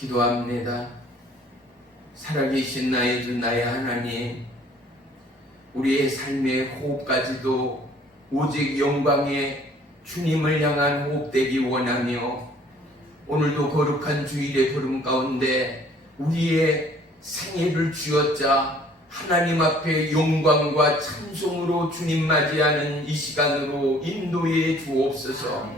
기도합니다. 살아계신 나의 주 나의 하나님, 우리의 삶의 호흡까지도 오직 영광의 주님을 향한 호흡되기 원하며, 오늘도 거룩한 주일의 부름 가운데 우리의 생애를 쥐어짜 하나님 앞에 영광과 찬송으로 주님 맞이하는 이 시간으로 인도해 주옵소서.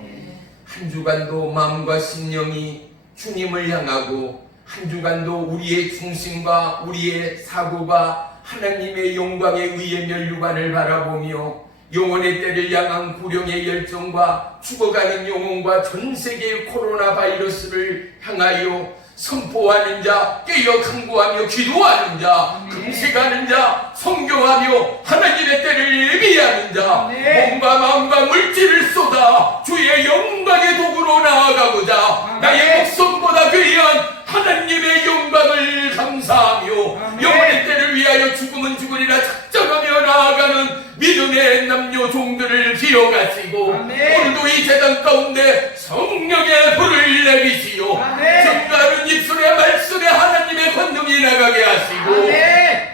한 주간도 마음과 심령이 주님을 향하고, 한 주간도 우리의 중심과 우리의 사고가 하나님의 영광에 의해 멸류관을 바라보며 영혼의 때를 향한 구령의 열정과 죽어가는 영혼과 전세계의 코로나 바이러스를 향하여 선포하는 자, 깨어 간구하며 기도하는 자, 금식하는 자, 성경하며 하나님의 때를 예비하는 자, 몸과 마음과 물질을 쏟아 주의 영광의 도구로 나아가고자 나의 목숨보다 귀한 하나님의 영광을 감사하며 영혼의 때를 위하여 죽으면 죽으리라 작정하며 나아가는 믿음의 남녀 종들을 기억하시고, 오늘도 이 재단 가운데 성령의 불을 내리시오. 정가는 입술의 말씀에 하나님의 권능이 나가게 하시고,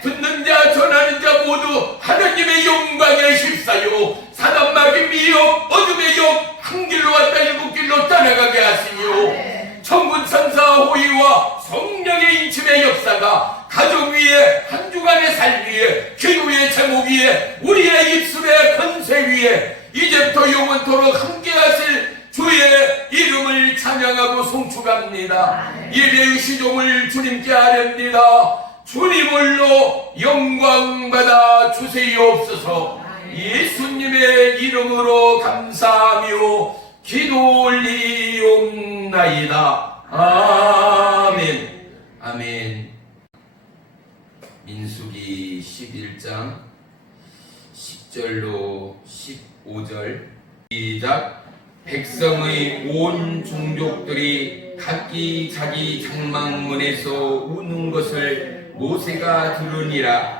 듣는 자 전하는 자 모두 하나님의 영광에 휩싸여 사단마귀 미역 어둠의 역 한 길로 왔다 일곱 길로 떠나가게 하시며, 천군 천사 호의와 성령의 인침의 역사가 가정 위에, 한 주간의 삶 위에, 기도의 제목 위에, 우리의 입술의 권세 위에 이제부터 영원토록 함께 하실 주의 이름을 찬양하고 송축합니다. 예배의 시종을 주님께 아렵니다. 주님을로 영광 받아 주시옵소서. 예수님의 이름으로 감사하며 기도 올리옵나이다. 아멘. 아멘. 민수기 11장 10절로 15절 시작. 백성의 온 종족들이 각기 자기 장막문에서 우는 것을 모세가 들으니라.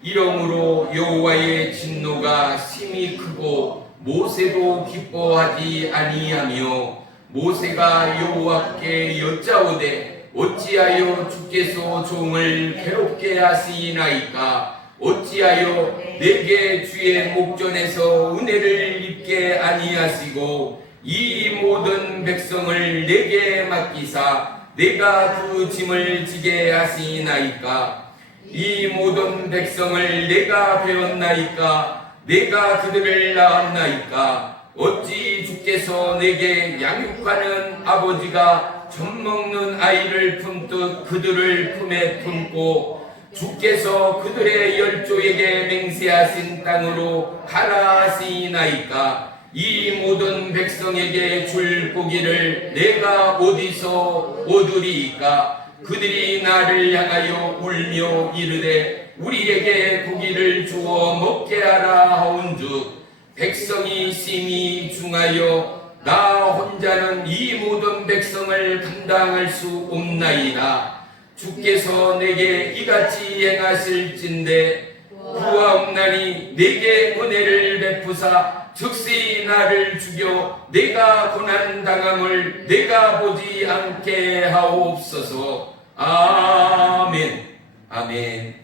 이러므로 여호와의 진노가 심히 크고 모세도 기뻐하지 아니하며, 모세가 여호와께 여짜오되 어찌하여 주께서 종을 괴롭게 하시나이까? 어찌하여 내게 주의 목전에서 은혜를 입게 아니하시고 이 모든 백성을 내게 맡기사 내가 그 짐을 지게 하시나이까? 이 모든 백성을 내가 배웠나이까? 내가 그들을 낳았나이까? 어찌 주께서 내게 양육하는 아버지가 젖먹는 아이를 품듯 그들을 품에 품고, 주께서 그들의 열조에게 맹세하신 땅으로 가라 하시나이까? 이 모든 백성에게 줄 고기를 내가 어디서 얻으리이까? 그들이 나를 향하여 울며 이르되 우리에게 고기를 주어 먹게 하라 하온즉, 백성이 심히 중하여 나 혼자는 이 모든 백성을 감당할 수 없나이다. 주께서 내게 이같이 행하실진대 구하옵나니 내게 은혜를 베푸사 즉시 나를 죽여 내가 고난당함을 내가 보지 않게 하옵소서. 아멘. 아멘.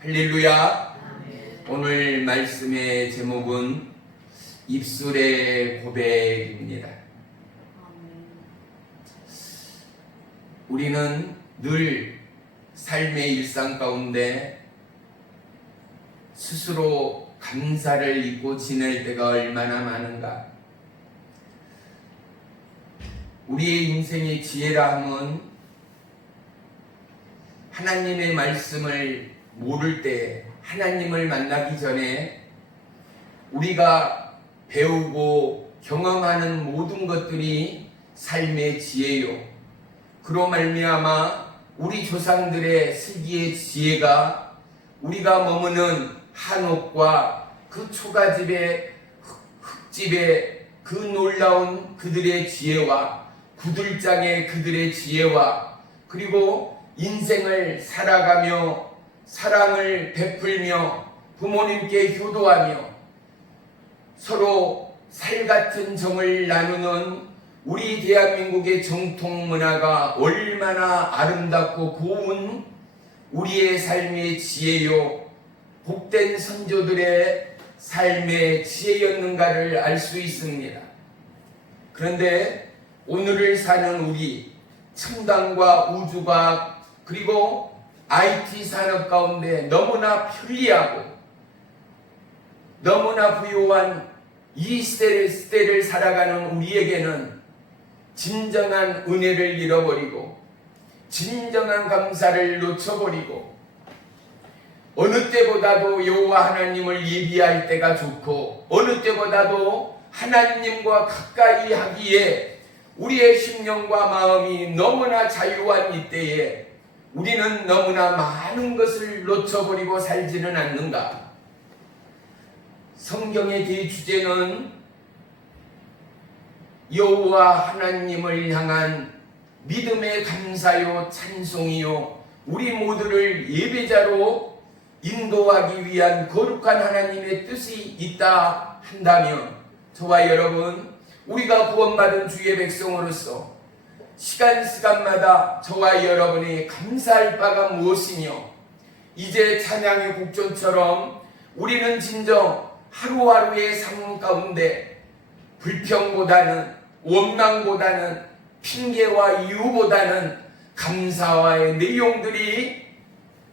할렐루야. 오늘 말씀의 제목은 입술의 고백입니다. 우리는 늘 삶의 일상 가운데 스스로 감사를 잊고 지낼 때가 얼마나 많은가. 우리의 인생의 지혜라 함은 하나님의 말씀을 모를 때, 하나님을 만나기 전에 우리가 배우고 경험하는 모든 것들이 삶의 지혜요. 그로 말미암아 우리 조상들의 슬기의 지혜가 우리가 머무는 한옥과 그 초가집의 흙집의 그 놀라운 그들의 지혜와 구들장의 그들의 지혜와, 그리고 인생을 살아가며 사랑을 베풀며 부모님께 효도하며 서로 살같은 정을 나누는 우리 대한민국의 정통 문화가 얼마나 아름답고 고운 우리의 삶의 지혜요, 복된 선조들의 삶의 지혜였는가를 알 수 있습니다. 그런데 오늘을 사는 우리, 첨단과 우주과학 그리고 IT 산업 가운데 너무나 편리하고 너무나 부유한 이 시대를 살아가는 우리에게는 진정한 은혜를 잃어버리고 진정한 감사를 놓쳐버리고 어느 때보다도 여호와 하나님을 예비할 때가 좋고 어느 때보다도 하나님과 가까이 하기에 우리의 심령과 마음이 너무나 자유한 이때에 우리는 너무나 많은 것을 놓쳐버리고 살지는 않는가? 성경의 대주제는 여호와 하나님을 향한 믿음의 감사요 찬송이요 우리 모두를 예배자로 인도하기 위한 거룩한 하나님의 뜻이 있다 한다면 저와 여러분 우리가 구원받은 주의 백성으로서 시간마다 저와 여러분이 감사할 바가 무엇이며 이제 찬양의 곡전처럼 우리는 진정 하루하루의 삶 가운데 불평보다는 원망보다는 핑계와 이유보다는 감사와의 내용들이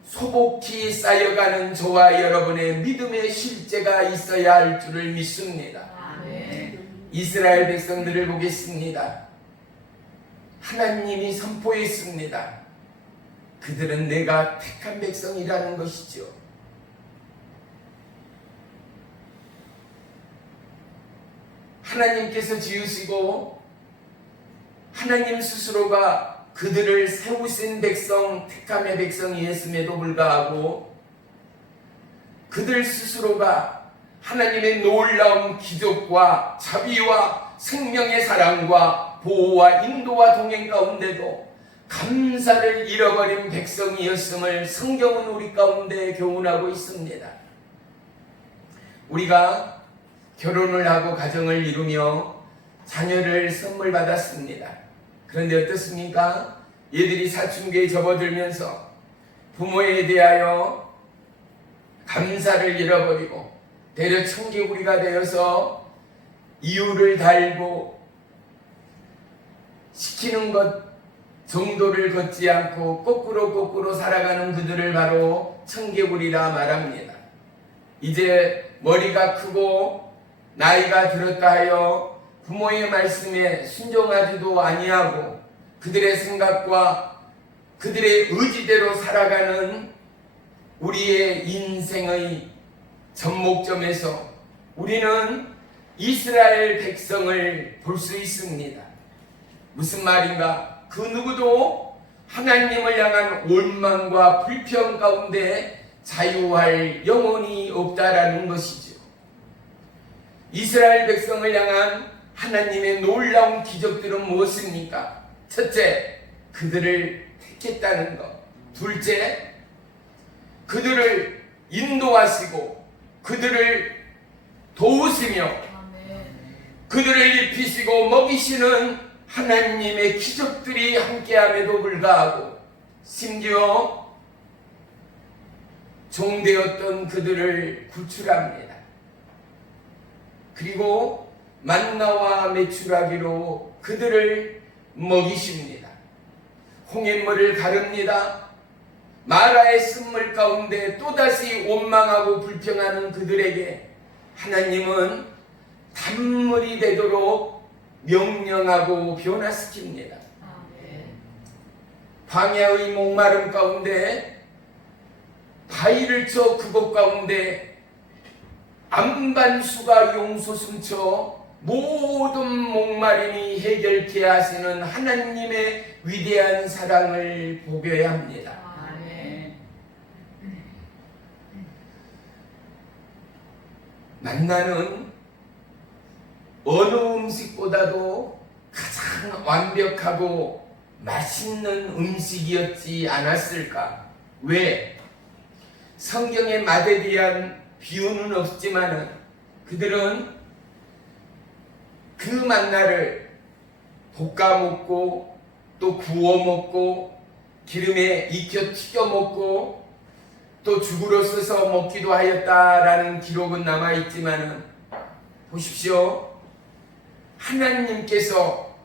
소복히 쌓여가는 저와 여러분의 믿음의 실제가 있어야 할 줄을 믿습니다. 아멘. 이스라엘 백성들을 보겠습니다. 하나님이 선포했습니다. 그들은 내가 택한 백성이라는 것이죠. 하나님께서 지으시고 하나님 스스로가 그들을 세우신 백성, 택함의 백성이 했음에도 불구하고 그들 스스로가 하나님의 놀라운 기적과 자비와 생명의 사랑과 보호와 인도와 동행 가운데도 감사를 잃어버린 백성이었음을 성경은 우리 가운데 교훈하고 있습니다. 우리가 결혼을 하고 가정을 이루며 자녀를 선물 받았습니다. 그런데 어떻습니까? 얘들이 사춘기에 접어들면서 부모에 대하여 감사를 잃어버리고 대려 청개구리가 되어서 이유를 달고 시키는 것 정도를 걷지 않고 거꾸로 살아가는 그들을 바로 청개구리라 말합니다. 이제 머리가 크고 나이가 들었다 하여 부모의 말씀에 순종하지도 아니하고 그들의 생각과 그들의 의지대로 살아가는 우리의 인생의 전목점에서 우리는 이스라엘 백성을 볼 수 있습니다. 무슨 말인가? 그 누구도 하나님을 향한 원망과 불평 가운데 자유할 영혼이 없다라는 것이죠. 이스라엘 백성을 향한 하나님의 놀라운 기적들은 무엇입니까? 첫째, 그들을 택했다는 것. 둘째, 그들을 인도하시고 그들을 도우시며 그들을 입히시고 먹이시는 하나님의 기적들이 함께함에도 불구하고 심지어 종되었던 그들을 구출합니다. 그리고 만나와 메추라기로 그들을 먹이십니다. 홍해물을 가릅니다. 마라의 쓴물 가운데 또다시 원망하고 불평하는 그들에게 하나님은 단물이 되도록 명령하고 변화시킵니다. 광야의 목마름 가운데 바위를 쳐 그곳 가운데 안반수가 용솟음쳐 모든 목마름이 해결케 하시는 하나님의 위대한 사랑을 보게 합니다. 만나는 어느 음식보다도 가장 완벽하고 맛있는 음식이었지 않았을까? 왜? 성경의 맛에 대한 비유는 없지만 그들은 그 만나를 볶아 먹고 또 구워 먹고 기름에 익혀 튀겨 먹고 또 죽으로 써서 먹기도 하였다라는 기록은 남아있지만은 보십시오. 하나님께서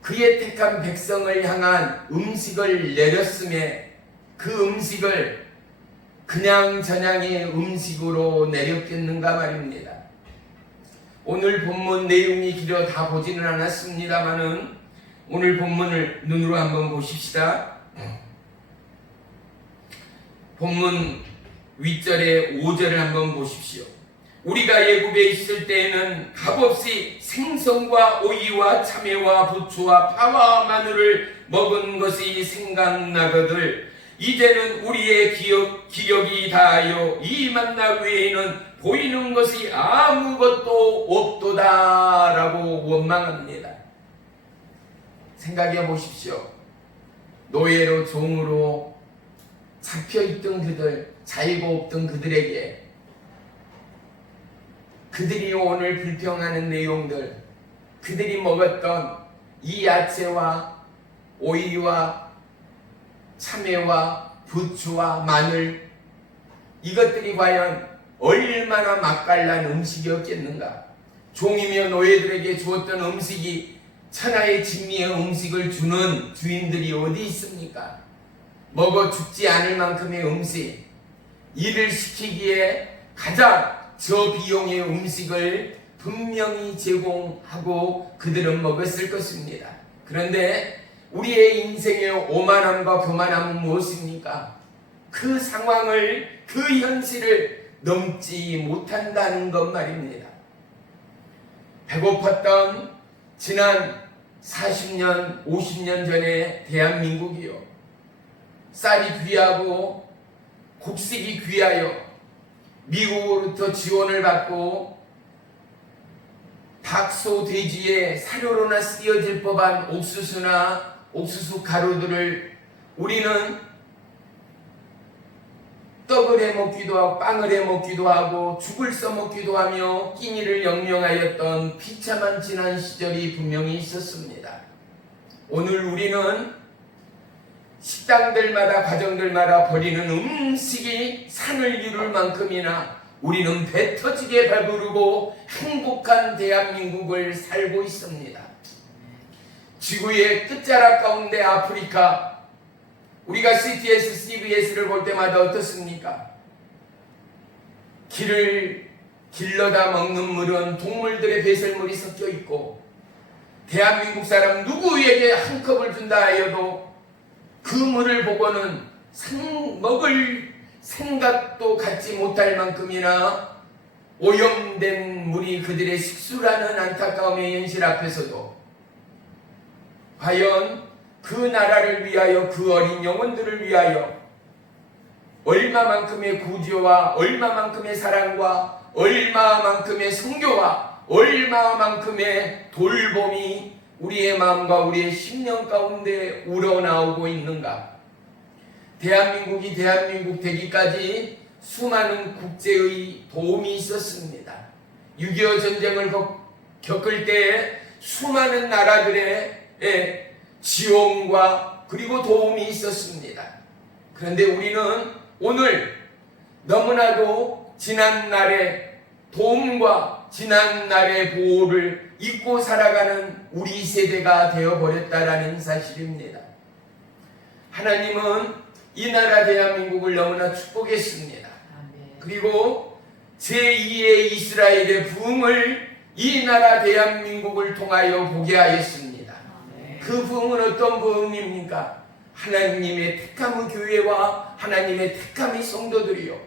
그의 택한 백성을 향한 음식을 내렸음에 그 음식을 그냥 저냥의 음식으로 내렸겠는가 말입니다. 오늘 본문 내용이 길어 다 보지는 않았습니다만은 오늘 본문을 눈으로 한번 보십시다. 본문 윗절에 5절을 한번 보십시오. 우리가 애굽에 있을 때에는 값없이 생선과 오이와 참외와 부추와 파와 마늘을 먹은 것이 생각나거들 이제는 우리의 기력이 다하여 이 만나 외에는 보이는 것이 아무것도 없도다 라고 원망합니다. 생각해 보십시오. 노예로 종으로 잡혀있던 그들, 자유가 없던 그들에게 그들이 오늘 불평하는 내용들, 그들이 먹었던 이 야채와 오이와 참외와 부추와 마늘, 이것들이 과연 얼마나 맛깔난 음식이었겠는가. 종이며 노예들에게 주었던 음식이 천하의 진미의 음식을 주는 주인들이 어디 있습니까? 먹어 죽지 않을 만큼의 음식, 일을 시키기에 가장 저비용의 음식을 분명히 제공하고 그들은 먹었을 것입니다. 그런데 우리의 인생의 오만함과 교만함은 무엇입니까? 그 상황을, 그 현실을 넘지 못한다는 것 말입니다. 배고팠던 지난 40년, 50년 전의 대한민국이요. 쌀이 귀하고 곡식이 귀하여 미국으로부터 지원을 받고 닭, 소, 돼지의 사료로나 쓰여질 법한 옥수수나 옥수수 가루들을 우리는 떡을 해 먹기도 하고 빵을 해 먹기도 하고 죽을 써 먹기도 하며 끼니를 영령하였던 비참한 지난 시절이 분명히 있었습니다. 오늘 우리는 식당들마다 가정들마다 버리는 음식이 산을 이룰 만큼이나 우리는 배 터지게 배부르고 행복한 대한민국을 살고 있습니다. 지구의 끝자락 가운데 아프리카, 우리가 CTS, CBS를 볼 때마다 어떻습니까? 길을 길러다 먹는 물은 동물들의 배설물이 섞여 있고 대한민국 사람 누구에게 한 컵을 준다 하여도 그 물을 보고는 먹을 생각도 갖지 못할 만큼이나 오염된 물이 그들의 식수라는 안타까움의 현실 앞에서도 과연 그 나라를 위하여, 그 어린 영혼들을 위하여 얼마만큼의 구조와 얼마만큼의 사랑과 얼마만큼의 선교와 얼마만큼의 돌봄이 우리의 마음과 우리의 심령 가운데 우러나오고 있는가. 대한민국이 대한민국 되기까지 수많은 국제의 도움이 있었습니다. 6.25 전쟁을 겪을 때에 수많은 나라들의 지원과 그리고 도움이 있었습니다. 그런데 우리는 오늘 너무나도 지난날의 도움과 지난날의 보호를 잊고 살아가는 우리 세대가 되어버렸다라는 사실입니다. 하나님은 이 나라 대한민국을 너무나 축복했습니다. 그리고 제2의 이스라엘의 부흥을 이 나라 대한민국을 통하여 보게 하였습니다. 그 부흥은 어떤 부흥입니까? 하나님의 택함의 교회와 하나님의 택함의 성도들이요.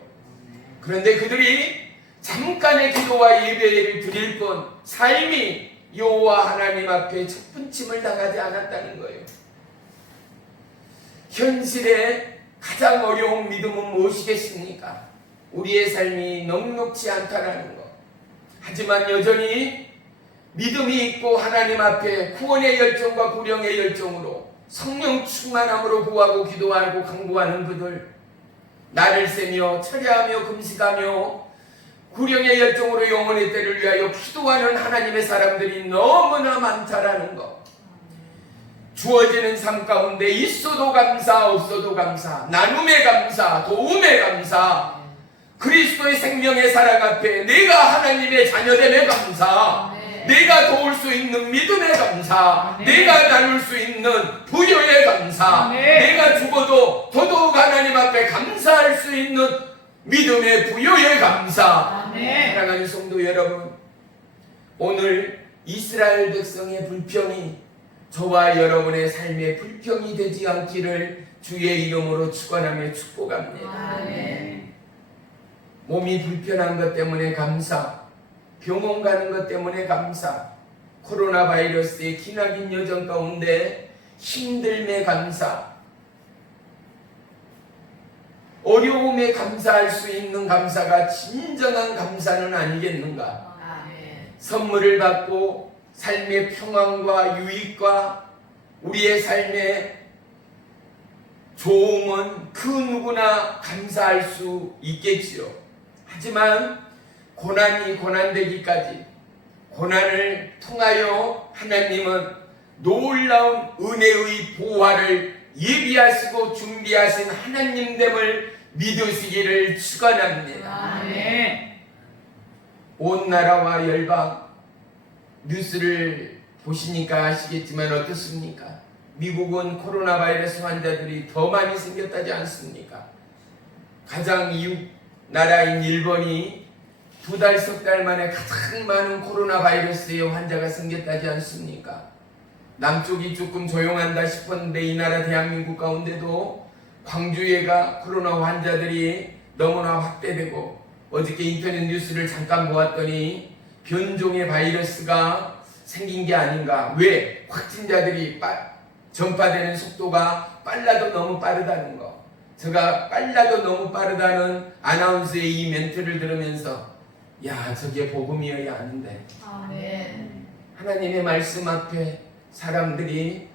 그런데 그들이 잠깐의 기도와 예배를 드릴 뿐 삶이 여호와 하나님 앞에 첫분침을 당하지 않았다는 거예요. 현실의 가장 어려운 믿음은 무엇이겠습니까? 우리의 삶이 넉넉지 않다라는 것. 하지만 여전히 믿음이 있고 하나님 앞에 구원의 열정과 구령의 열정으로 성령 충만함으로 구하고 기도하고 간구하는 그들, 나를 세며 철야하며 금식하며 구령의 열정으로 영혼의 때를 위하여 기도하는 하나님의 사람들이 너무나 많다라는 것. 주어지는 삶 가운데 있어도 감사, 없어도 감사, 나눔의 감사, 도움의 감사, 그리스도의 생명의 사랑 앞에 내가 하나님의 자녀됨의 감사, 내가 도울 수 있는 믿음의 감사, 내가 나눌 수 있는 부여의 감사, 내가 죽어도 더더욱 하나님 앞에 감사할 수 있는 믿음의 부여의 감사. 사랑하는 성도 여러분, 오늘 이스라엘 백성의 불평이 저와 여러분의 삶의 불평이 되지 않기를 주의 이름으로 축원하며 축복합니다. 몸이 불편한 것 때문에 감사, 병원 가는 것 때문에 감사, 코로나 바이러스의 기나긴 여정 가운데 힘듦에 감사, 어려움에 감사할 수 있는 감사가 진정한 감사는 아니겠는가? 선물을 받고 삶의 평안과 유익과 우리의 삶의 좋음은 그 누구나 감사할 수 있겠지요. 하지만 고난이 고난되기까지, 고난을 통하여 하나님은 놀라운 은혜의 보화를 예비하시고 준비하신 하나님됨을 믿으시기를 축원합니다. 온 나라와 열방 뉴스를 보시니까 아시겠지만 어떻습니까? 미국은 코로나 바이러스 환자들이 더 많이 생겼다지 않습니까? 가장 이웃 나라인 일본이 2달, 3달 만에 가장 많은 코로나 바이러스의 환자가 생겼다지 않습니까? 남쪽이 조금 조용한다 싶었는데 이 나라 대한민국 가운데도 광주에가 코로나 환자들이 너무나 확대되고, 어저께 인터넷 뉴스를 잠깐 보았더니 변종의 바이러스가 생긴 게 아닌가. 왜? 확진자들이 전파되는 속도가 빨라도 너무 빠르다는 거. 제가 빨라도 너무 빠르다는 아나운서의 이 멘트를 들으면서 야, 저게 복음이어야 하는데. 하나님의 말씀 앞에 사람들이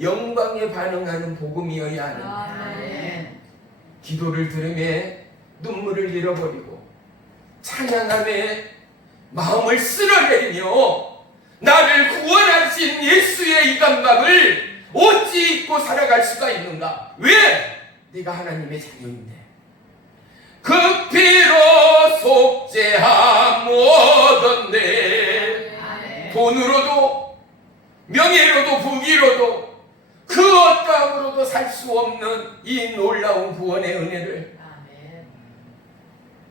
영광에 반응하는 복음이어야 하는데, 기도를 들으며 눈물을 잃어버리고 찬양함에 마음을 쓸어내리며 나를 구원하신 예수의 이 감각을 어찌 잊고 살아갈 수가 있는가? 왜? 내가 하나님의 자녀인데. 그 피로 속죄함 얻었네. 돈으로도 명예로도 부귀로도 그 어떠함으로도 살 수 없는 이 놀라운 구원의 은혜를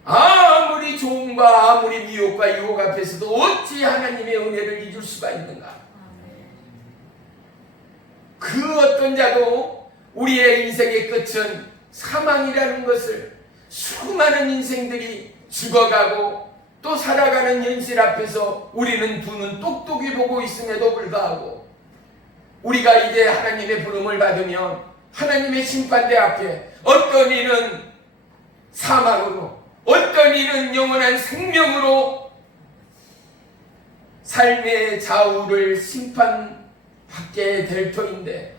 아무리 조음과 아무리 미혹과 유혹 앞에서도 어찌 하나님의 은혜를 잊을 수가 있는가? 그 어떤 자도 우리의 인생의 끝은 사망이라는 것을 수많은 인생들이 죽어가고 또 살아가는 현실 앞에서 우리는 두 눈 똑똑히 보고 있음에도 불구하고, 우리가 이제 하나님의 부름을 받으면 하나님의 심판대 앞에 어떤 이는 사망으로, 어떤 이는 영원한 생명으로 삶의 좌우를 심판받게 될 터인데,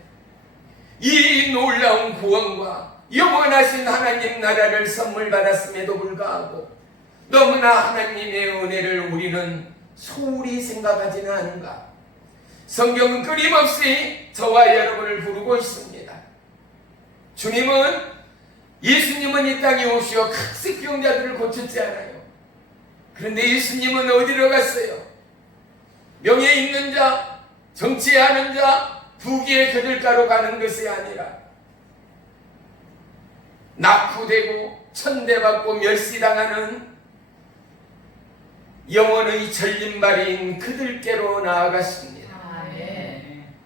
이 놀라운 구원과 영원하신 하나님 나라를 선물 받았음에도 불구하고 너무나 하나님의 은혜를 우리는 소홀히 생각하지는 않은가? 성경은 끊임없이 저와 여러분을 부르고 있습니다. 예수님은 이 땅에 오시어 각색병자들을 고쳤지 않아요. 그런데 예수님은 어디로 갔어요? 명예 있는 자, 정치하는 자, 부귀의 거들가로 가는 것이 아니라 낙후되고 천대받고 멸시당하는 영혼의 절림발인 그들께로 나아갔습니다.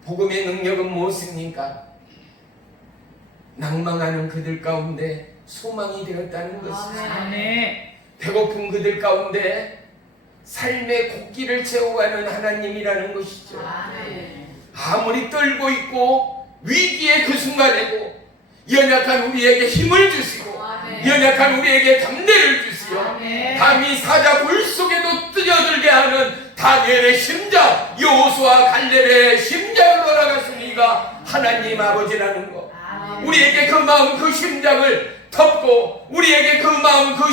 복음의 능력은 무엇입니까? 낭망하는 그들 가운데 소망이 되었다는 것이죠. 배고픈 그들 가운데 삶의 곡기를 채워가는 하나님이라는 것이죠. 아무리 떨고 있고 위기의 그 순간에도 연약한 우리에게 힘을 주시고 연약한 우리에게 담대를 주시어 감히 사자 굴 속에도 뛰어들게 하는 다니엘의 심장, 여호수아 갈렙의 심장을 돌아갔으니가 하나님 아버지라는 것. 우리에게 그 마음 그 심장을 덮고 우리에게 그 마음 그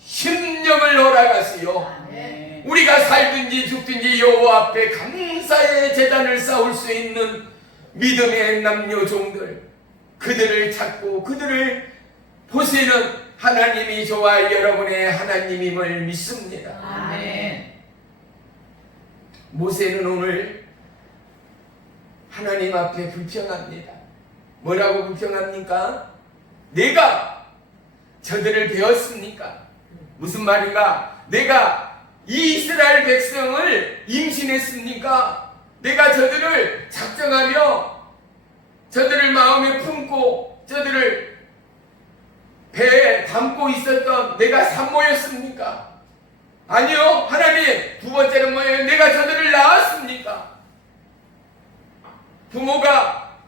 심령을 허락하시오. 우리가 살든지 죽든지 여호와 앞에 감사의 제단을 쌓을 수 있는 믿음의 남녀 종들, 그들을 찾고 그들을 보시는 하나님이 저와 여러분의 하나님임을 믿습니다. 아멘. 모세는 오늘 하나님 앞에 불평합니다. 뭐라고 불평합니까? 내가 저들을 배웠습니까? 무슨 말인가? 내가 이 이스라엘 백성을 임신했습니까? 내가 저들을 작정하며 저들을 마음에 품고 저들을 배에 담고 있었던 내가 산모였습니까? 아니요. 하나님, 두 번째는 뭐예요? 내가 저들을 낳았습니까? 부모가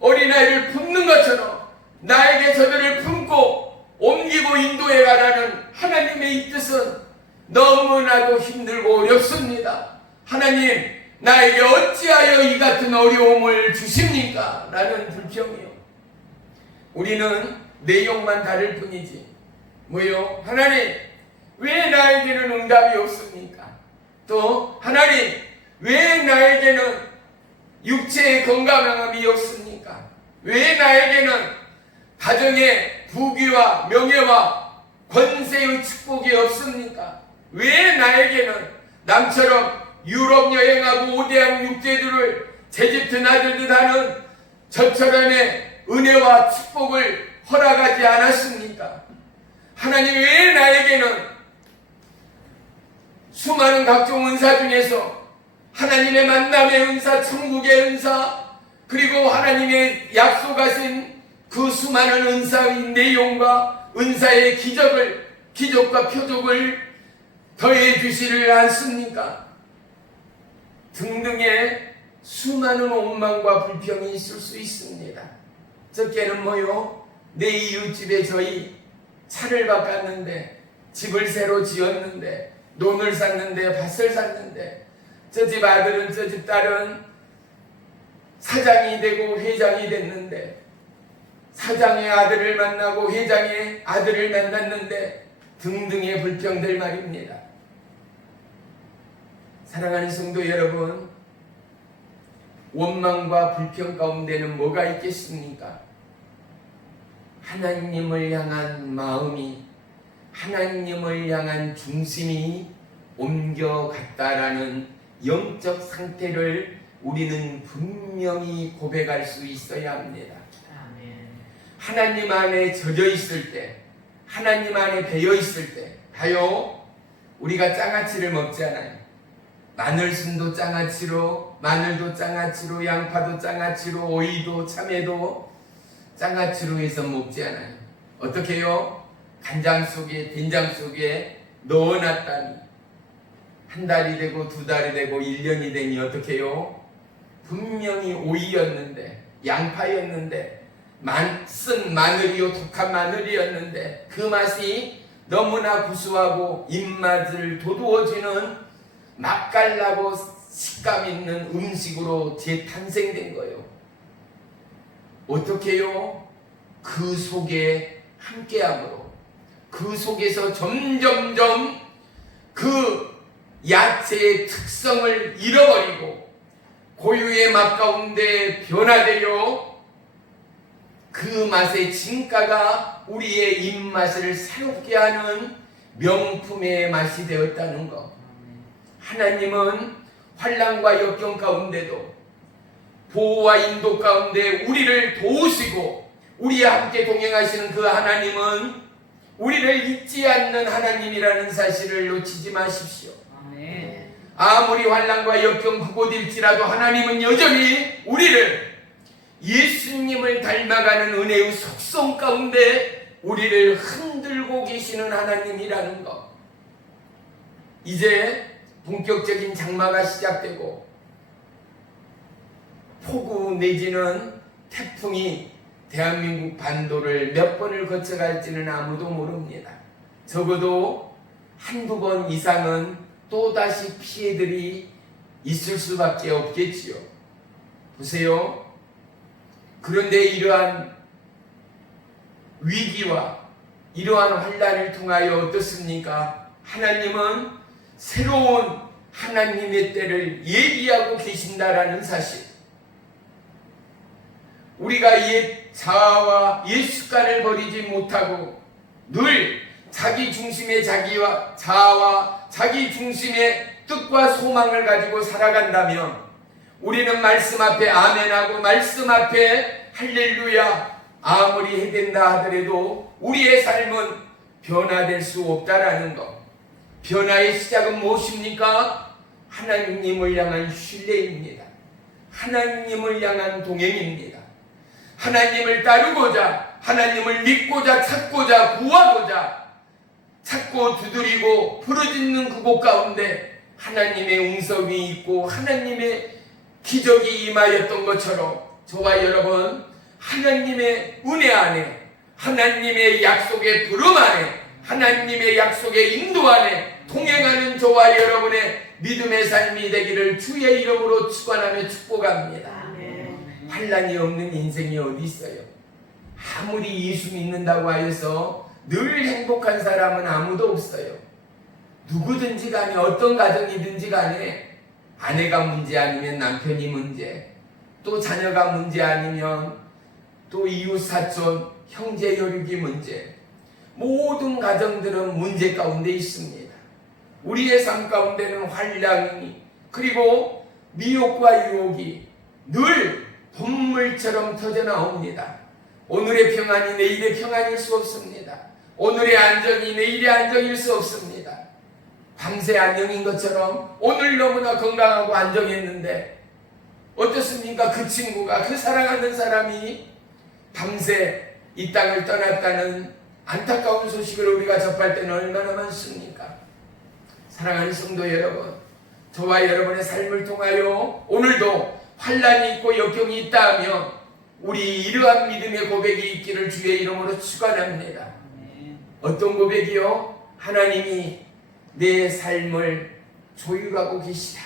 어린아이를 품는 것처럼 나에게 저들을 품고 옮기고 인도해 가라는 하나님의 이 뜻은 너무나도 힘들고 어렵습니다. 하나님, 나에게 어찌하여 이 같은 어려움을 주십니까? 라는 불평이요. 우리는 내용만 다를 뿐이지. 뭐요? 하나님, 왜 나에게는 응답이 없습니까? 또 하나님, 왜 나에게는 육체의 건강함이 없습니까? 왜 나에게는 가정의 부귀와 명예와 권세의 축복이 없습니까? 왜 나에게는 남처럼 유럽 여행하고 5대양 육제들을 제집트 나들듯 하는 저처럼의 은혜와 축복을 허락하지 않았습니까? 하나님, 왜 나에게는 수많은 각종 은사 중에서 하나님의 만남의 은사, 천국의 은사, 그리고 하나님의 약속하신 그 수많은 은사의 내용과 은사의 기적과 표적을 더해 주시를 않습니까? 등등의 수많은 원망과 불평이 있을 수 있습니다. 첫째는 뭐요? 내 이웃집에 저희 차를 바꿨는데, 집을 새로 지었는데, 논을 샀는데, 밭을 샀는데, 저 집 아들은 저 집 딸은 사장이 되고 회장이 됐는데, 사장의 아들을 만나고 회장의 아들을 만났는데, 등등의 불평들 말입니다. 사랑하는 성도 여러분, 원망과 불평 가운데는 뭐가 있겠습니까? 하나님을 향한 마음이, 하나님을 향한 중심이 옮겨갔다라는 영적 상태를 우리는 분명히 고백할 수 있어야 합니다. 아멘. 하나님 안에 젖어 있을 때, 하나님 안에 배어 있을 때, 봐요, 우리가 장아찌를 먹잖아요. 마늘순도 장아찌로, 마늘도 장아찌로, 양파도 장아찌로, 오이도 참외도 장아찌로 해서 먹지 않아요. 어떻게 해요? 간장 속에, 된장 속에 넣어놨다니 한 달이 되고 두 달이 되고 1년이 되니 어떻게 해요? 분명히 오이였는데, 양파였는데, 쓴 마늘이요, 독한 마늘이었는데 그 맛이 너무나 구수하고 입맛을 돋우어주는 맛깔나고 식감 있는 음식으로 재탄생된 거예요. 어떻게 해요? 그 속에 함께함으로, 그 속에서 점점점 그 야채의 특성을 잃어버리고 고유의 맛 가운데 변화되어 그 맛의 진가가 우리의 입맛을 새롭게 하는 명품의 맛이 되었다는 것. 하나님은 환난과 역경 가운데도 보호와 인도 가운데 우리를 도우시고 우리와 함께 동행하시는 그 하나님은 우리를 잊지 않는 하나님이라는 사실을 놓치지 마십시오. 아멘. 아무리 환난과 역경 그곳일지라도 하나님은 여전히 우리를 예수님을 닮아가는 은혜의 속성 가운데 우리를 흔들고 계시는 하나님이라는 것. 이제 본격적인 장마가 시작되고 폭우 내지는 태풍이 대한민국 반도를 몇 번을 거쳐갈지는 아무도 모릅니다. 적어도 한두 번 이상은 또다시 피해들이 있을 수밖에 없겠지요. 보세요. 그런데 이러한 위기와 이러한 환난을 통하여 어떻습니까? 하나님은 새로운 하나님의 때를 예비하고 계신다라는 사실. 우리가 옛 자아와 옛 습관을 버리지 못하고 늘 자기 중심의 자아와 자기 중심의 뜻과 소망을 가지고 살아간다면 우리는 말씀 앞에 아멘하고 말씀 앞에 할렐루야 아무리 해댄다 하더라도 우리의 삶은 변화될 수 없다라는 것. 변화의 시작은 무엇입니까? 하나님을 향한 신뢰입니다. 하나님을 향한 동행입니다. 하나님을 따르고자, 하나님을 믿고자, 찾고자, 구하고자, 찾고 두드리고 부르짖는 그곳 가운데 하나님의 음성이 있고 하나님의 기적이 임하였던 것처럼 저와 여러분 하나님의 은혜 안에, 하나님의 약속의 부름 안에, 하나님의 약속의 인도 안에 동행하는 저와 여러분의 믿음의 삶이 되기를 주의 이름으로 축원하며 축복합니다. 환난이 없는 인생이 어디 있어요? 아무리 예수 믿는다고 하여서 늘 행복한 사람은 아무도 없어요. 누구든지 간에 어떤 가정이든지 간에 아내가 문제 아니면 남편이 문제, 또 자녀가 문제 아니면 또 이웃 사촌 형제 여륙이 문제, 모든 가정들은 문제 가운데 있습니다. 우리의 삶 가운데는 환난이 그리고 미혹과 유혹이 늘 봄물처럼 터져 나옵니다. 오늘의 평안이 내일의 평안일 수 없습니다. 오늘의 안정이 내일의 안정일 수 없습니다. 밤새 안정인 것처럼 오늘 너무나 건강하고 안정했는데 어떻습니까? 그 친구가, 그 사랑하는 사람이 밤새 이 땅을 떠났다는 안타까운 소식을 우리가 접할 때는 얼마나 많습니까? 사랑하는 성도 여러분, 저와 여러분의 삶을 통하여 오늘도 환난이 있고 역경이 있다 하면 우리 이러한 믿음의 고백이 있기를 주의 이름으로 축원합니다. 어떤 고백이요? 하나님이 내 삶을 조율하고 계시다.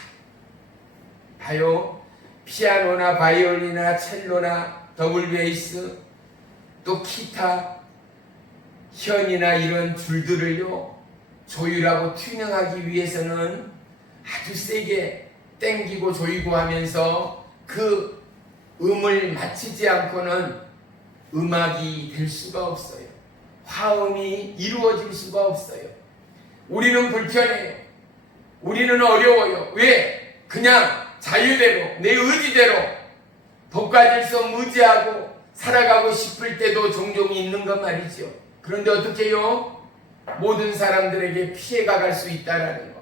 봐요. 피아노나 바이올린이나 첼로나 더블 베이스 또 기타 현이나 이런 줄들을요 조율하고 튜닝하기 위해서는 아주 세게 땡기고 조이고 하면서 그 음을 맞추지 않고는 음악이 될 수가 없어요. 화음이 이루어질 수가 없어요. 우리는 불편해요. 우리는 어려워요. 왜? 그냥 자유대로 내 의지대로 법과질서 무지하고 살아가고 싶을 때도 종종 있는 것 말이죠. 그런데 어떻게 해요? 모든 사람들에게 피해가 갈 수 있다는 것.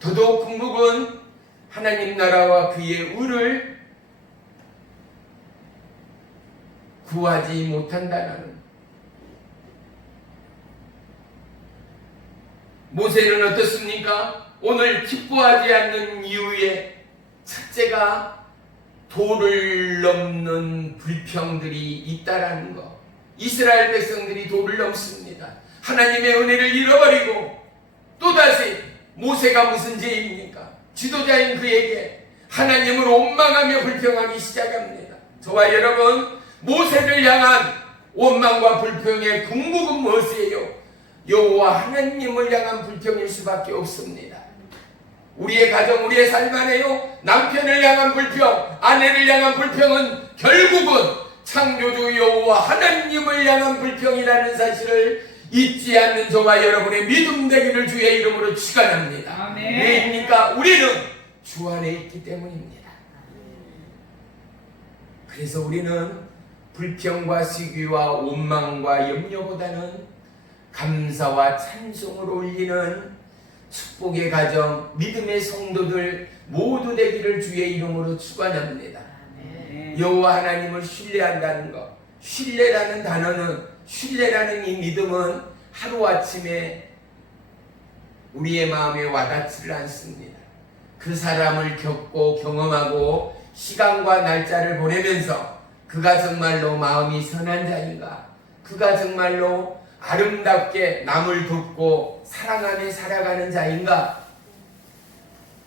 더더욱 궁극은 하나님 나라와 그의 의를 구하지 못한다는. 모세는 어떻습니까? 오늘 기뻐하지 않는 이유의 첫째가 도를 넘는 불평들이 있다라는 것. 이스라엘 백성들이 도를 넘습니다. 하나님의 은혜를 잃어버리고 또다시 모세가 무슨 죄입니까? 지도자인 그에게 하나님을 원망하며 불평하기 시작합니다. 저와 여러분, 모세를 향한 원망과 불평의 궁극은 무엇이에요? 여호와 하나님을 향한 불평일 수밖에 없습니다. 우리의 가정, 우리의 삶 안에요 남편을 향한 불평, 아내를 향한 불평은 결국은 창조주 여호와 하나님을 향한 불평이라는 사실을 잊지 않는 저와 여러분의 믿음 되기를 주의 이름으로 축원합니다. 왜입니까? 우리는 주 안에 있기 때문입니다. 그래서 우리는 불평과 시기와 원망과 염려보다는 감사와 찬송을 올리는 축복의 가정, 믿음의 성도들 모두 되기를 주의 이름으로 축원합니다. 여호와 하나님을 신뢰한다는 것, 신뢰라는 단어는, 신뢰라는 이 믿음은 하루아침에 우리의 마음에 와닿지를 않습니다. 그 사람을 겪고 경험하고 시간과 날짜를 보내면서 그가 정말로 마음이 선한 자인가, 그가 정말로 아름답게 남을 돕고 사랑하며 살아가는 자인가,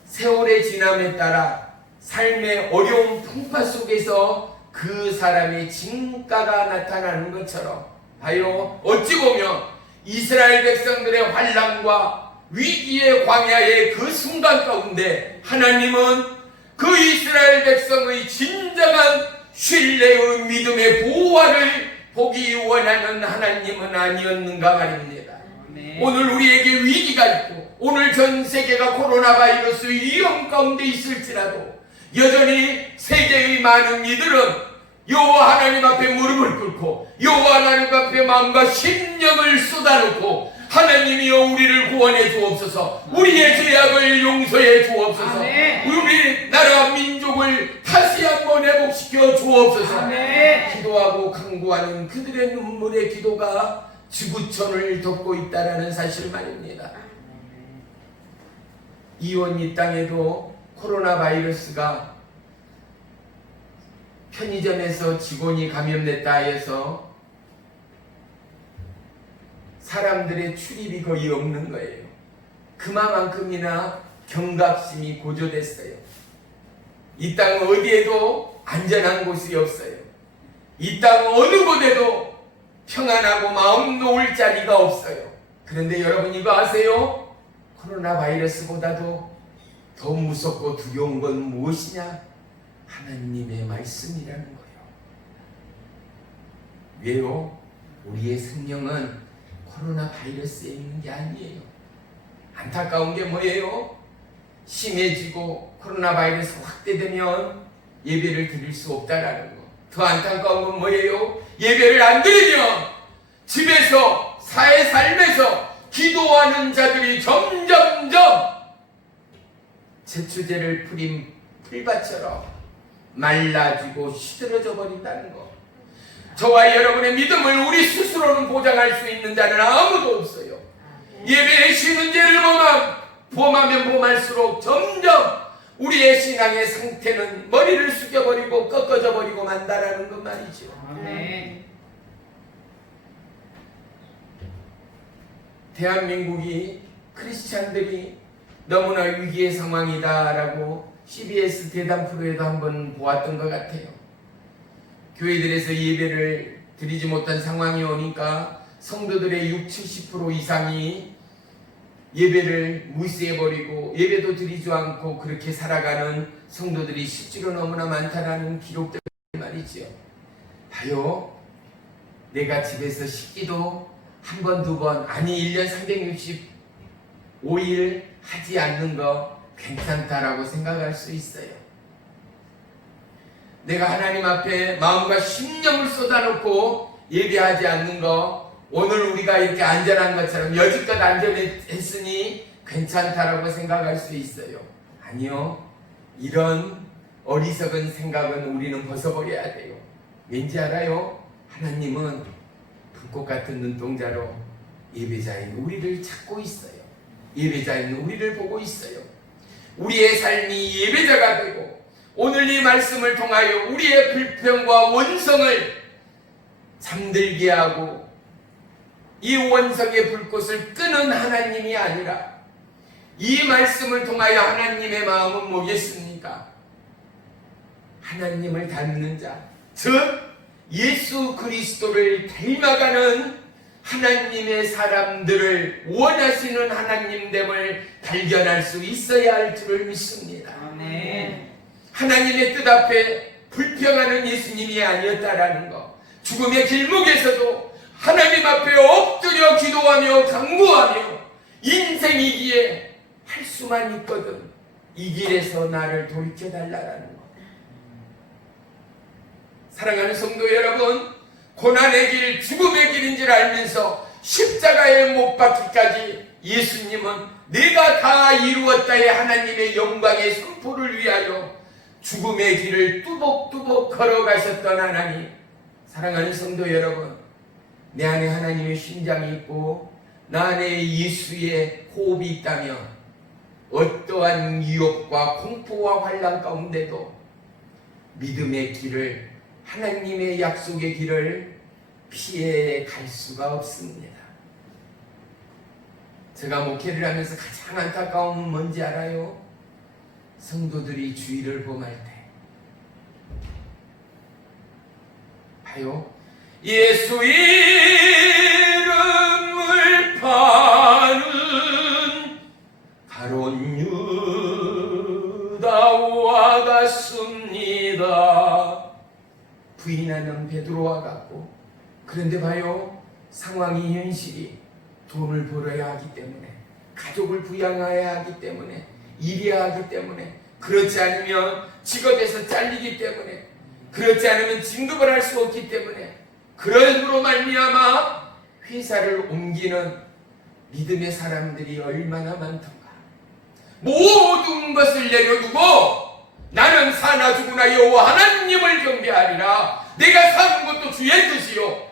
세월의 지남에 따라 삶의 어려운 풍파 속에서 그 사람의 진가가 나타나는 것처럼, 봐요, 어찌 보면 이스라엘 백성들의 환난과 위기의 광야의 그 순간 가운데 하나님은 그 이스라엘 백성의 진정한 신뢰의 믿음의 보화를 보기 원하는 하나님은 아니었는가 말입니다. 아멘. 오늘 우리에게 위기가 있고 오늘 전 세계가 코로나 바이러스 위험 가운데 있을지라도 여전히 세계의 많은 이들은 여호와 하나님 앞에 무릎을 꿇고 여호와 하나님 앞에 마음과 심령을 쏟아놓고 하나님이여 우리를 구원해 주옵소서, 우리의 죄악을 용서해 주옵소서, 아멘. 우리 나라 민족을 다시 한번 회복시켜 주옵소서. 아멘. 기도하고 간구하는 그들의 눈물의 기도가 지구촌을 덮고 있다는 사실 말입니다. 이온 이 땅에도 코로나 바이러스가 편의점에서 직원이 감염됐다 해서 사람들의 출입이 거의 없는 거예요. 그만큼이나 경각심이 고조됐어요. 이 땅 어디에도 안전한 곳이 없어요. 이 땅 어느 곳에도 평안하고 마음 놓을 자리가 없어요. 그런데 여러분 이거 아세요? 코로나 바이러스보다도 더 무섭고 두려운 건 무엇이냐? 하나님의 말씀이라는 거예요. 왜요? 우리의 생명은 코로나 바이러스에 있는 게 아니에요. 안타까운 게 뭐예요? 심해지고 코로나 바이러스 확대되면 예배를 드릴 수 없다라는 거. 더 안타까운 건 뭐예요? 예배를 안 드리면 집에서 사회 삶에서 기도하는 자들이 점점점 제초제를 뿌린 풀밭처럼 말라지고 시들어져 버린다는 거. 저와 여러분의 믿음을 우리 스스로는 보장할 수 있는 자는 아무도 없어요. 예배에 쉬는 죄를 범하면 범할수록 점점 우리의 신앙의 상태는 머리를 숙여버리고 꺾어져 버리고 만다라는 것 말이죠. 아멘. 대한민국이 크리스찬들이 너무나 위기의 상황이다라고 CBS 대담 프로에도 한번 보았던 것 같아요. 교회들에서 예배를 드리지 못한 상황이 오니까 성도들의 60-70% 이상이 예배를 무시해버리고 예배도 드리지 않고 그렇게 살아가는 성도들이 실제로 너무나 많다는 기록들 말이죠. 봐요. 내가 집에서 식기도 한 번, 두 번, 아니 1년 365일 하지 않는 거 괜찮다라고 생각할 수 있어요. 내가 하나님 앞에 마음과 심령을 쏟아놓고 예배하지 않는 거 오늘 우리가 이렇게 안전한 것처럼 여지껏 안전했으니 괜찮다라고 생각할 수 있어요. 아니요. 이런 어리석은 생각은 우리는 벗어버려야 돼요. 왠지 알아요? 하나님은 불꽃 같은 눈동자로 예배자인 우리를 찾고 있어요. 예배자인 우리를 보고 있어요. 우리의 삶이 예배자가 되고 오늘 이 말씀을 통하여 우리의 불평과 원성을 잠들게 하고 이 원성의 불꽃을 끄는 하나님이 아니라 이 말씀을 통하여 하나님의 마음은 뭐겠습니까? 하나님을 닮는 자, 즉 예수 그리스도를 닮아가는 하나님의 사람들을 원하시는 하나님됨을 발견할 수 있어야 할 줄을 믿습니다. 아멘. 하나님의 뜻 앞에 불평하는 예수님이 아니었다라는 것, 죽음의 길목에서도 하나님 앞에 엎드려 기도하며 간구하며 인생이기에 할 수만 있거든 이 길에서 나를 돌켜달라는 것. 사랑하는 성도 여러분, 고난의 길, 죽음의 길인 줄 알면서 십자가에 못 박기까지 예수님은 내가 다 이루었다의 하나님의 영광의 선포를 위하여 죽음의 길을 뚜벅뚜벅 걸어가셨던 하나님. 사랑하는 성도 여러분, 내 안에 하나님의 심장이 있고 나 안에 예수의 호흡이 있다면 어떠한 위협과 공포와 환난 가운데도 믿음의 길을, 하나님의 약속의 길을 피해 갈 수가 없습니다. 제가 목회를 하면서 가장 안타까운 건 뭔지 알아요? 성도들이 주의를 범할 때 봐요. 예수 이름을 파는 가론 유다와 같습니다. 부인하는 베드로와 같고, 그런데 봐요, 상황이 현실이 돈을 벌어야 하기 때문에, 가족을 부양해야 하기 때문에, 일해야 하기 때문에, 그렇지 않으면 직업에서 잘리기 때문에, 그렇지 않으면 진급을 할 수 없기 때문에, 그러므로 말미암아 회사를 옮기는 믿음의 사람들이 얼마나 많던가. 모든 것을 내려두고 나는 사나 죽으나 여호와 하나님을 경배하리라. 내가 사는 것도 주의 뜻이요,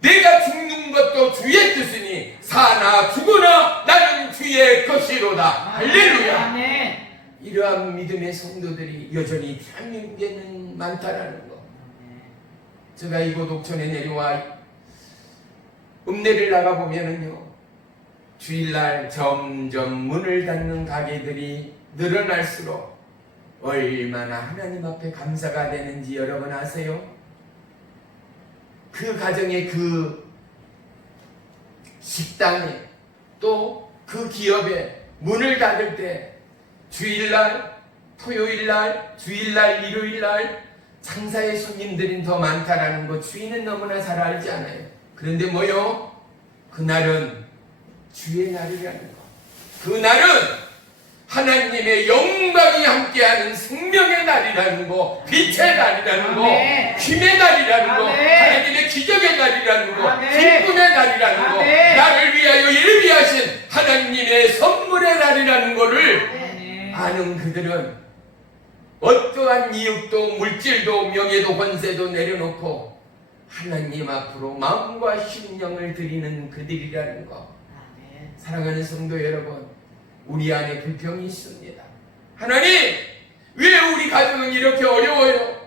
내가 죽는 것도 주의 뜻이니 사나 죽으나 나는 주의 것이로다. 할렐루야. 아멘. 이러한 믿음의 성도들이 여전히 대한민국에는 많다라는 거. 제가 이곳 옥천에 내려와 읍내를 나가보면은요, 주일날 점점 문을 닫는 가게들이 늘어날수록 얼마나 하나님 앞에 감사가 되는지 여러분 아세요? 그 가정의 그 식당에 또 그 기업에 문을 닫을 때 주일날, 토요일날, 주일날, 일요일날 장사의 손님들이 더 많다라는 거 주인은 너무나 잘 알지 않아요. 그런데 뭐요? 그날은 주의 날이라는 거. 그날은 하나님의 영광이 함께하는 생명의 날이라는 거, 빛의 날이라는 거, 아멘. 힘의 날이라는 거, 아멘. 하나님의 기적의 날이라는 거, 아멘. 기쁨의 날이라는 거, 아멘. 나를 위하여 예비하신 하나님의 선물의 날이라는 거를 아멘. 아는 그들은 어떠한 이익도 물질도 명예도 권세도 내려놓고 하나님 앞으로 마음과 심령을 드리는 그들이라는 거. 아멘. 사랑하는 성도 여러분, 우리 안에 불평이 있습니다. 하나님, 왜 우리 가정은 이렇게 어려워요?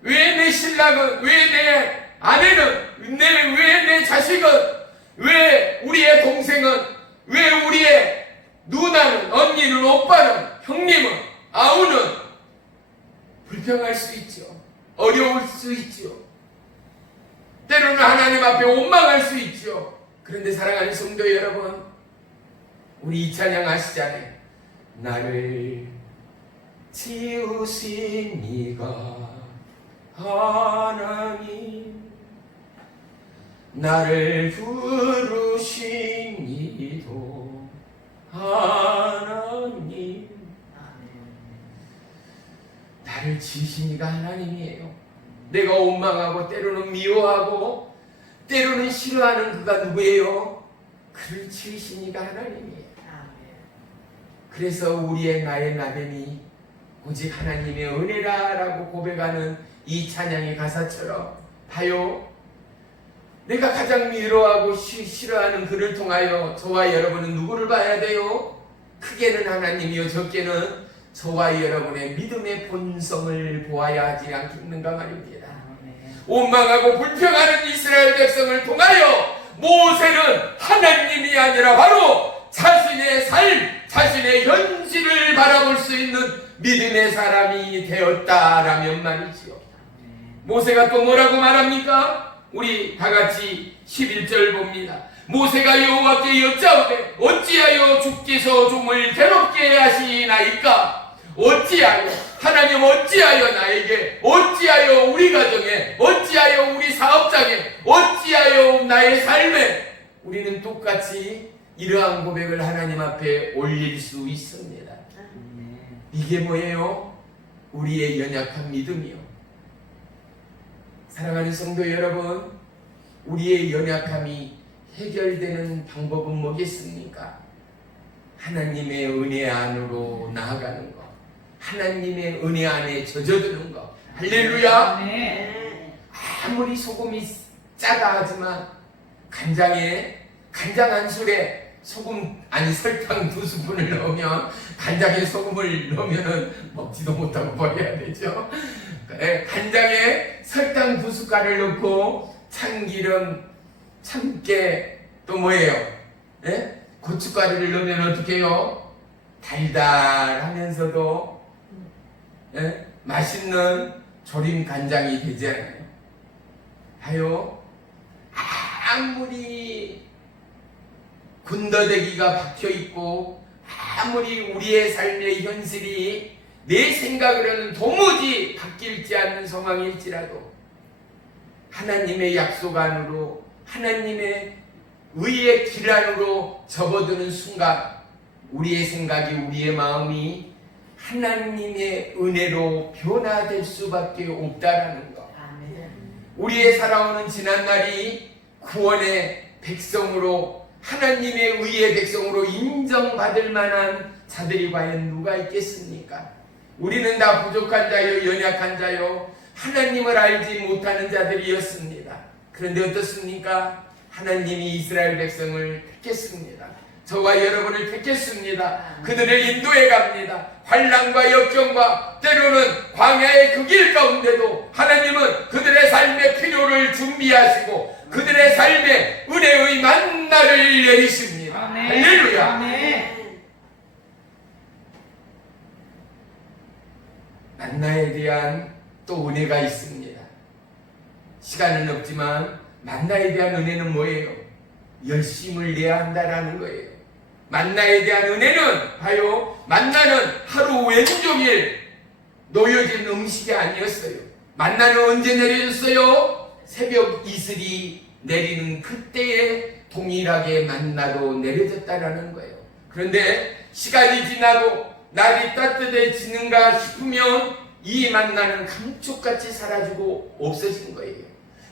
왜 내 신랑은, 왜 내 아내는, 왜 내 자식은, 왜 우리의 동생은, 왜 우리의 누나는, 언니는, 오빠는, 형님은, 아우는 불평할 수 있죠. 어려울 수 있죠. 때로는 하나님 앞에 원망할 수 있죠. 그런데 사랑하는 성도 여러분, 우리 이 찬양 아시잖아요. 나를 지으신 이가 하나님, 나를 부르신 이도 하나님. 나를 지으신 이가 하나님이에요. 내가 원망하고 때로는 미워하고 때로는 싫어하는 그가 누구예요? 그를 지으신 이가 하나님이에요. 그래서 우리의 나의 나됨이 오직 하나님의 은혜라라고 고백하는 이 찬양의 가사처럼, 봐요, 내가 가장 미워하고 싫어하는 그를 통하여 저와 여러분은 누구를 봐야 돼요? 크게는 하나님이요, 적게는 저와 여러분의 믿음의 본성을 보아야 하지 않겠는가 말입니다. 원망하고 불평하는 이스라엘 백성을 통하여 모세는 하나님이 아니라 바로 자신의 삶, 자신의 현실을 바라볼 수 있는 믿음의 사람이 되었다라면 말이지요. 모세가 또 뭐라고 말합니까? 우리 다같이 11절 봅니다. 모세가 여호와께 여짜오되 어찌하여 주께서 종을 괴롭게 하시나이까? 어찌하여, 하나님 어찌하여 나에게, 어찌하여 우리 가정에, 어찌하여 우리 사업장에, 어찌하여 나의 삶에, 우리는 똑같이 이러한 고백을 하나님 앞에 올릴 수 있습니다. 이게 뭐예요? 우리의 연약한 믿음이요. 사랑하는 성도 여러분, 우리의 연약함이 해결되는 방법은 뭐겠습니까? 하나님의 은혜 안으로 나아가는 것, 하나님의 은혜 안에 젖어드는 것. 할렐루야. 아무리 소금이 짜다 하지만 간장 한 술에 소금, 아니 설탕 2스푼을 넣으면, 간장에 소금을 넣으면은 먹지도 못하고 버려야 되죠. 간장에 설탕 2숟갈을 넣고 참기름, 참깨, 또 뭐예요? 고춧가루를 넣으면 어떻게 해요? 달달하면서도 맛있는 조림 간장이 되지 않아요? 봐요, 아무리 군더더기가 박혀있고 아무리 우리의 삶의 현실이 내 생각으로는 도무지 바뀔지 않는 상황일지라도 하나님의 약속 안으로 하나님의 의의 길 안으로 접어드는 순간 우리의 생각이 우리의 마음이 하나님의 은혜로 변화될 수밖에 없다라는 것. 우리의 살아오는 지난날이 구원의 백성으로 하나님의 의의 백성으로 인정받을 만한 자들이 과연 누가 있겠습니까? 우리는 다 부족한 자요 연약한 자요 하나님을 알지 못하는 자들이었습니다. 그런데 어떻습니까? 하나님이 이스라엘 백성을 택했습니다. 저와 여러분을 택했습니다. 그들을 인도해 갑니다. 환난과 역경과 때로는 광야의 그 길 가운데도 하나님은 그들의 삶의 필요를 준비하시고 그들의 삶에 은혜의 만나를 내리십니다. 아멘. 할렐루야. 아멘. 만나에 대한 또 은혜가 있습니다. 시간은 없지만 만나에 대한 은혜는 뭐예요? 열심을 내야 한다라는 거예요. 만나에 대한 은혜는 봐요. 만나는 하루 왼종일 놓여진 음식이 아니었어요. 만나는 언제 내려졌어요? 새벽 이슬이 내리는 그때에 동일하게 만나도 내려졌다라는 거예요. 그런데 시간이 지나고 날이 따뜻해지는가 싶으면 이 만나는 감쪽같이 사라지고 없어진 거예요.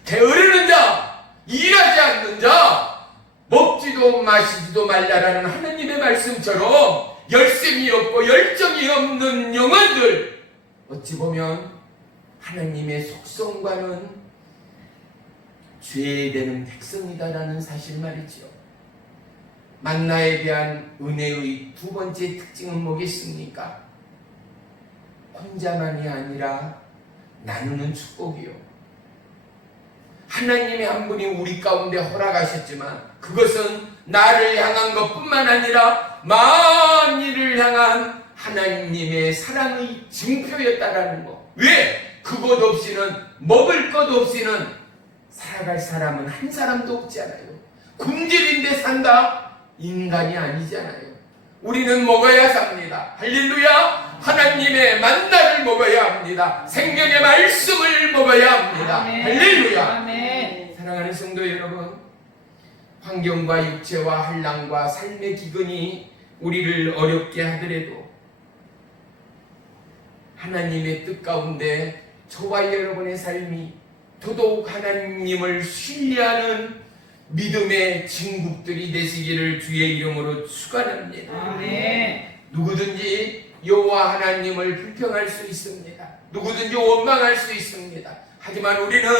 게으르는 자, 일하지 않는 자, 먹지도 마시지도 말라라는 하나님의 말씀처럼 열심이 없고 열정이 없는 영혼들, 어찌 보면 하나님의 속성과는 죄되는 백성이다라는 사실 말이죠. 만나에 대한 은혜의 두 번째 특징은 뭐겠습니까? 혼자만이 아니라 나누는 축복이요. 하나님이 한 분이 우리 가운데 허락하셨지만 그것은 나를 향한 것뿐만 아니라 만일을 향한 하나님의 사랑의 증표였다라는 거. 왜? 그것 없이는, 먹을 것 없이는 살아갈 사람은 한 사람도 없잖아요. 굶주린데 산다? 인간이 아니잖아요. 우리는 먹어야 삽니다. 할렐루야. 하나님의 만나를 먹어야 합니다. 생명의 말씀을 먹어야 합니다. 아멘. 할렐루야. 아멘. 사랑하는 성도 여러분, 환경과 육체와 한란과 삶의 기근이 우리를 어렵게 하더라도 하나님의 뜻 가운데 저와 여러분의 삶이 더더욱 하나님을 신뢰하는 믿음의 친구들이 되시기를 주의 이름으로 축원합니다. 아멘. 누구든지 여호와 하나님을 불평할 수 있습니다. 누구든지 원망할 수 있습니다. 하지만 우리는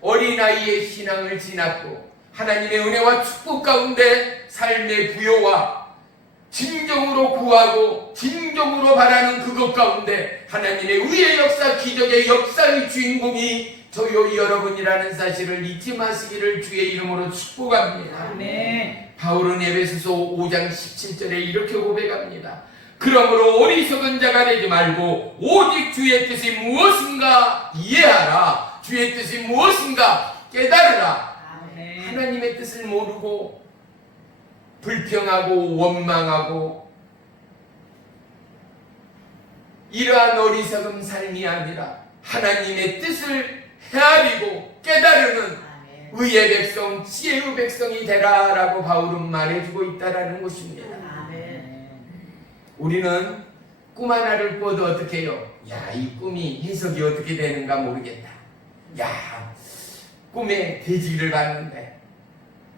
어린아이의 신앙을 지났고 하나님의 은혜와 축복 가운데 삶의 부여와 진정으로 구하고 진정으로 바라는 그것 가운데 하나님의 의의 역사, 기적의 역사의 주인공이 저요 여러분이라는 사실을 잊지 마시기를 주의 이름으로 축복합니다. 아멘. 바울은 에베소서 5장 17절에 이렇게 고백합니다. 그러므로 어리석은 자가 되지 말고 오직 주의 뜻이 무엇인가 이해하라. 주의 뜻이 무엇인가 깨달으라. 아멘. 하나님의 뜻을 모르고 불평하고 원망하고 이러한 어리석은 삶이 아니라 하나님의 뜻을 헤아리고 깨달으는 의의 백성, 지혜의 백성이 되라라고 바울은 말해주고 있다라는 것입니다. 우리는 꿈 하나를 꿔도 어떻게 해요? 야, 이 꿈이 해석이 어떻게 되는가 모르겠다. 야, 꿈에 대지를 봤는데,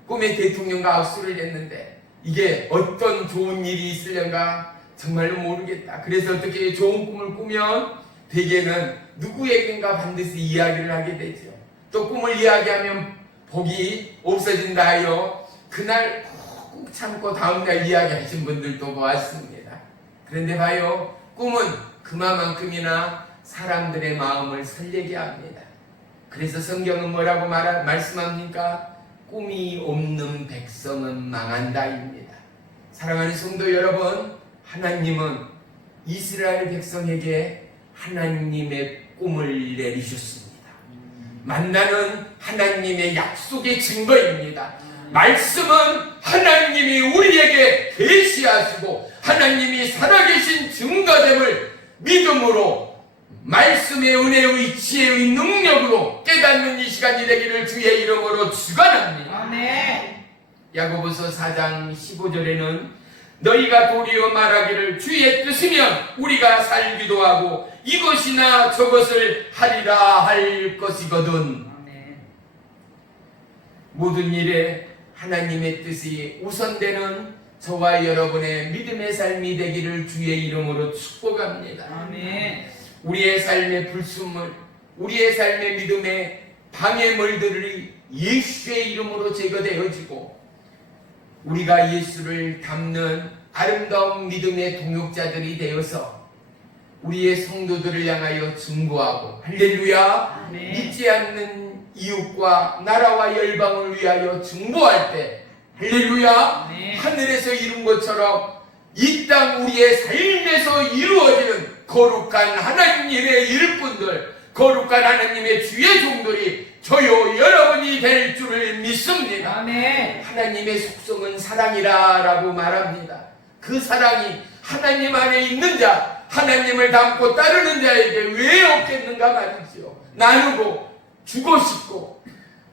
꿈에 대통령과 악수를 했는데, 이게 어떤 좋은 일이 있으려가 정말로 모르겠다. 그래서 어떻게 좋은 꿈을 꾸면 대개는 누구에겐가 반드시 이야기를 하게 되죠. 또 꿈을 이야기하면 복이 없어진다 하여 그날 꾹 참고 다음날 이야기하신 분들도 보았습니다. 그런데 봐요, 꿈은 그만큼이나 사람들의 마음을 설레게 합니다. 그래서 성경은 뭐라고 말씀합니까? 꿈이 없는 백성은 망한다입니다. 사랑하는 성도 여러분, 하나님은 이스라엘 백성에게 하나님의 꿈을 내리셨습니다. 만나는 하나님의 약속의 증거입니다. 말씀은 하나님이 우리에게 계시하시고 하나님이 살아계신 증거됨을 믿음으로 말씀의 은혜의 지혜의 능력으로 깨닫는 이 시간이 되기를 주의 이름으로 축원합니다. 아멘. 야고보서 4장 15절에는 너희가 도리어 말하기를 주의 뜻이면 우리가 살기도 하고 이것이나 저것을 하리라 할 것이거든. 아멘. 모든 일에 하나님의 뜻이 우선되는 저와 여러분의 믿음의 삶이 되기를 주의 이름으로 축복합니다. 아멘. 우리의 삶의 불순물, 우리의 삶의 믿음의 방해물들이 예수의 이름으로 제거되어지고 우리가 예수를 닮는 아름다운 믿음의 동역자들이 되어서 우리의 성도들을 향하여 증거하고 할렐루야 아멘. 믿지 않는 이웃과 나라와 열방을 위하여 증거할 때 할렐루야 아멘. 하늘에서 이룬 것처럼 이 땅 우리의 삶에서 이루어지는 거룩한 하나님의 일꾼들, 거룩한 하나님의 주의 종들이 저요 여러분이 될 줄을 믿습니다. 아멘. 하나님의 속성은 사랑이라 라고 말합니다. 그 사랑이 하나님 안에 있는 자, 하나님을 닮고 따르는 자에게 왜 없겠는가 말이지요. 나누고 주고 싶고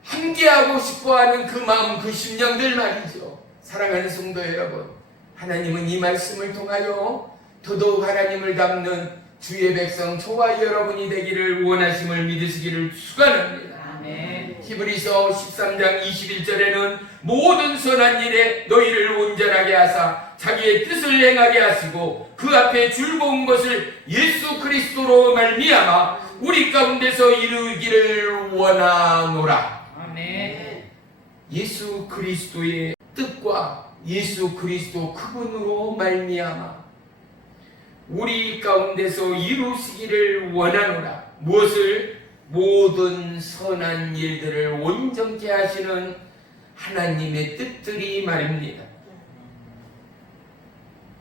함께하고 싶어하는 그 마음, 그 심령들 말이죠. 사랑하는 성도 여러분, 하나님은 이 말씀을 통하여 더더욱 하나님을 닮는 주의 백성 저와 여러분이 되기를 원하심을 믿으시기를 축원합니다. 아멘. 히브리서 13장 21절에는 모든 선한 일에 너희를 온전하게 하사 자기의 뜻을 행하게 하시고 그 앞에 즐거운 것을 예수 그리스도로 말미암아 우리 가운데서 이루기를 원하노라. 아멘. 예수 그리스도의 뜻과 예수 그리스도 그분으로 말미암아 우리 가운데서 이루시기를 원하노라. 무엇을? 모든 선한 일들을 온전케 하시는 하나님의 뜻들이 말입니다.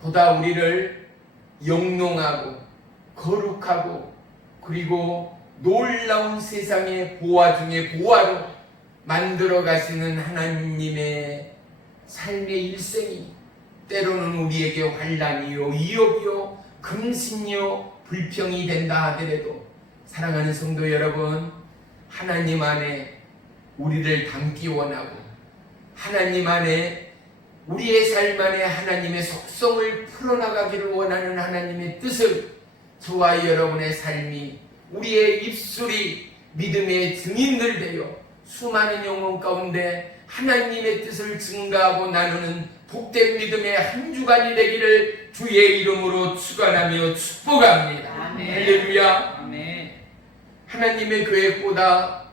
보다 우리를 영롱하고 거룩하고 그리고 놀라운 세상의 보화 중에 보화로 만들어 가시는 하나님의 삶의 일생이 때로는 우리에게 환난이요 위협이요 금신이요 불평이 된다 하더라도 사랑하는 성도 여러분, 하나님 안에 우리를 담기 원하고 하나님 안에 우리의 삶 안에 하나님의 속성을 풀어나가기를 원하는 하나님의 뜻을 저와 여러분의 삶이 우리의 입술이 믿음의 증인들 되어 수많은 영혼 가운데 하나님의 뜻을 증가하고 나누는 복된 믿음의 한 주간이 되기를 주의 이름으로 축원하며 축복합니다. 아멘. 할렐루야. 아멘. 하나님의 계획보다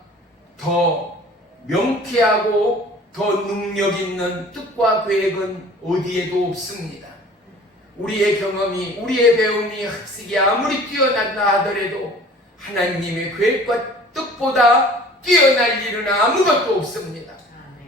더 명쾌하고 더 능력 있는 뜻과 계획은 어디에도 없습니다. 우리의 경험이, 우리의 배움이, 학식이 아무리 뛰어난다 하더라도 하나님의 계획과 뜻보다 뛰어날 일은 아무것도 없습니다.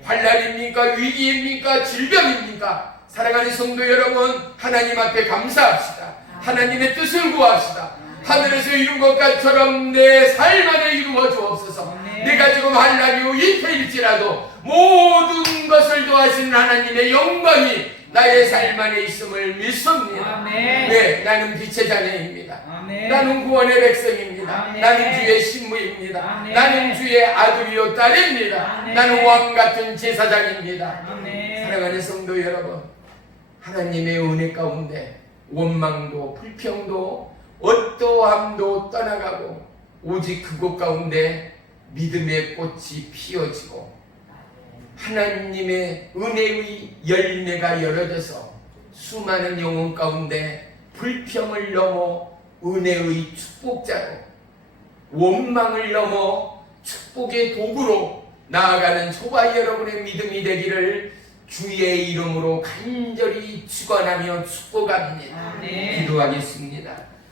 환난입니까? 위기입니까? 질병입니까? 사랑하는 성도 여러분, 하나님 앞에 감사합시다. 하나님의 뜻을 구합시다. 하늘에서 이룬 것처럼 내 삶 안에 이루어 주옵소서. 내가 지금 환난이고 잉태일지라도 모든 것을 도하시는 하나님의 영광이 나의 삶 안에 있음을 믿습니다. 아멘. 네, 나는 빛의 자녀입니다. 아멘. 나는 구원의 백성입니다. 아멘. 나는 주의 신부입니다. 아멘. 나는 주의 아들이요 딸입니다. 아멘. 나는 왕같은 제사장입니다. 아멘. 사랑하는 성도 여러분, 하나님의 은혜 가운데 원망도 불평도 어떠함도 떠나가고 오직 그곳 가운데 믿음의 꽃이 피어지고 하나님의 은혜의 열매가 열어져서 수많은 영혼 가운데 불평을 넘어 은혜의 축복자로 원망을 넘어 축복의 도구로 나아가는 저와 여러분의 믿음이 되기를 주의 이름으로 간절히 축원하며 축복합니다. 아멘. 기도하겠습니다.